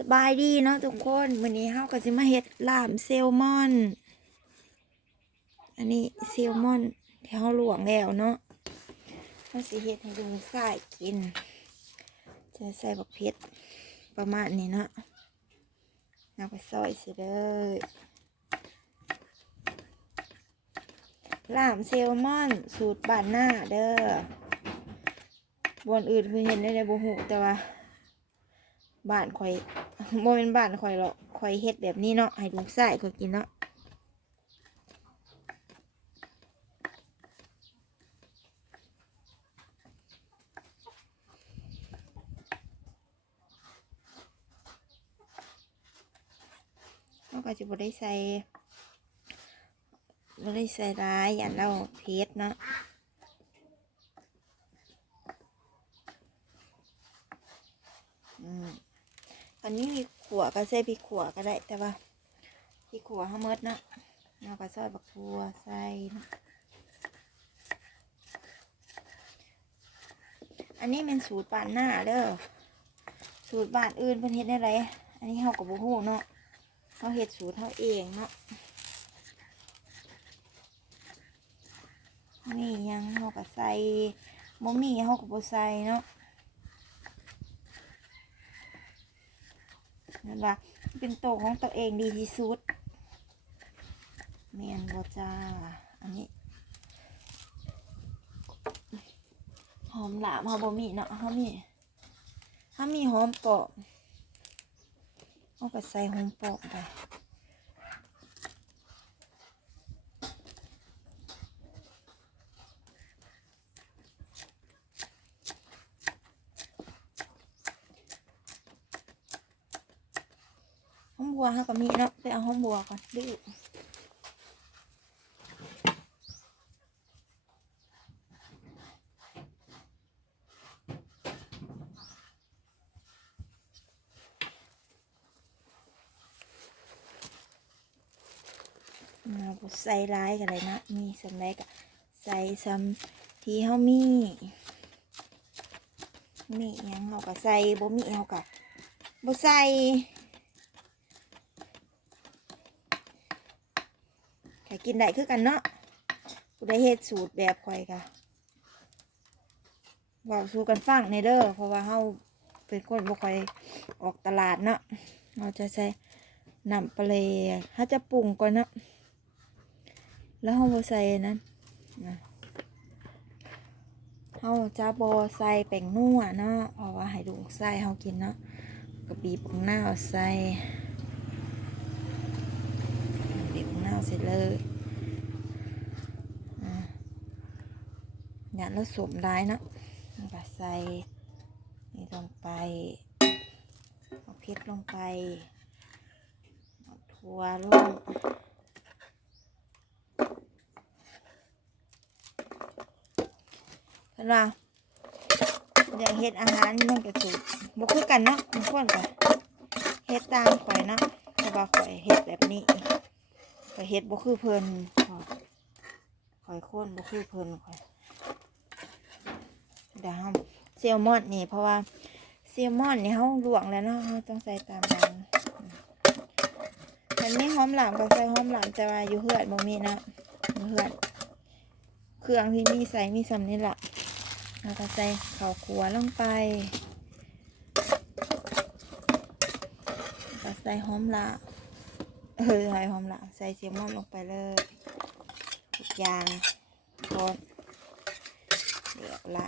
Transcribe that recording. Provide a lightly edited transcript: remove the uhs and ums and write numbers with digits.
สบายดีเนาะทุกคนวันนี้เฮาก็สิมาเฮ็ดลาบแซลมอนอันนี้แซลมอนที่เฮาลวกแล้วเนาะเฮาสิเฮ็ดให้ดูใส่กินจะใส่บักเผ็ดประมาณนี้เนาะเอาไปซอยสิเลยลาบแซลมอนสูตรบ้านหน้าเด้อบอนอื่นเพิ่นเห็นได้บ่ฮู้แต่ว่าบ้านข่อยบ่เป็นบ้านข่อยหรอกข่อยเฮ็ดแบบนี้เนาะให้ลูกชายข่อยกินเนาะเราก็จะบ่ได้ใส่ร้ายอย่างเราเผ็ดเนาะอันนี้พริกขั่วก็ใส่พริกขั่วก็ได้แต่ว่าพริกขั่วห้าเมดนะเราก็ซอยบักทั่วใส่นะอันนี้เป็นสูตรบ้านหน้าเด้อสูตรบ้านอื่นเพิ่นเฮ็ดได้ไรอันนี้เฮาก็บ่ฮู้เนาะเฮาเฮ็ดสูตรเฮาเองเนาะนี่ยังเฮาก็ใส่บ่มีเฮาก็บ่ใส่เนาะนั่นว่าเป็นโตของตัวเองดีที่สุดแม่นบ่จ้าอันนี้หอมหลามเฮาบ่มีเนาะเฮามีหอมปอกเฮาก็ใส่หอมปอกไปหอมบัวเฮาก็มีเนาะไปเอาหอมบัวก่อนดื้อเราใส่ร้ายกันเลยนะมีสำเร็จใส่ซ้ำที่เฮามียังเฮาก็ใส่บ่มีเฮาก็บ่ใส่แค่กินได้คือกันเนาะผู้ใดเฮ็ดสูตรแบบข่อยก็เว้าสู่กันฟังในเด้อเพราะว่าเฮาเป็นคนบ่ค่อยออกตลาดเนาะเราจะใส่น้ำปลาเฮาจะปรุงก่อนเนาะแล้วเฮาบ่ใส่นั้นเฮาจะบ่ใส่แป้งนัวเนาะเพราะว่าให้ลูกใส่เฮากินเนาะก็บีบมะนาวใส่บีบมะนาวเสร็จเลยอย่างแล้วสวมได้เนาะก็ใส่นี่ลงไปเอาพริกลงไปเอาถั่วลงเห็นป่ะอย่างเฮ็ดอาหารมันก็สูตรบ่คือกันเนาะบางคนก็เฮ็ดตามข่อยเนาะแต่ว่าข่อยเฮ็ดแบบนี้ข่อยเฮ็ดบ่คือเพิ่นข่อยคนบ่คือเพิ่นข่อยเดี๋ยวเฮาแซลมอนนี่เพราะว่าแซลมอนนี่เฮาลวกแล้วเนาะเฮาต้องใส่ตามนั้นอันนี้หอมหลามก็ใส่หอมหลามแต่ว่าอยู่เฮือนบ่มีเนาะอยู่เฮือนเครื่องที่มีใส่มีส่ำนี่ล่ะแล้วก็ใส่ข้าวคั่วลงไปก็ใส่หอมละใส่หอมละใส่แซลมอนลงไปเลยทุกอย่างคนเดี๋ยวละ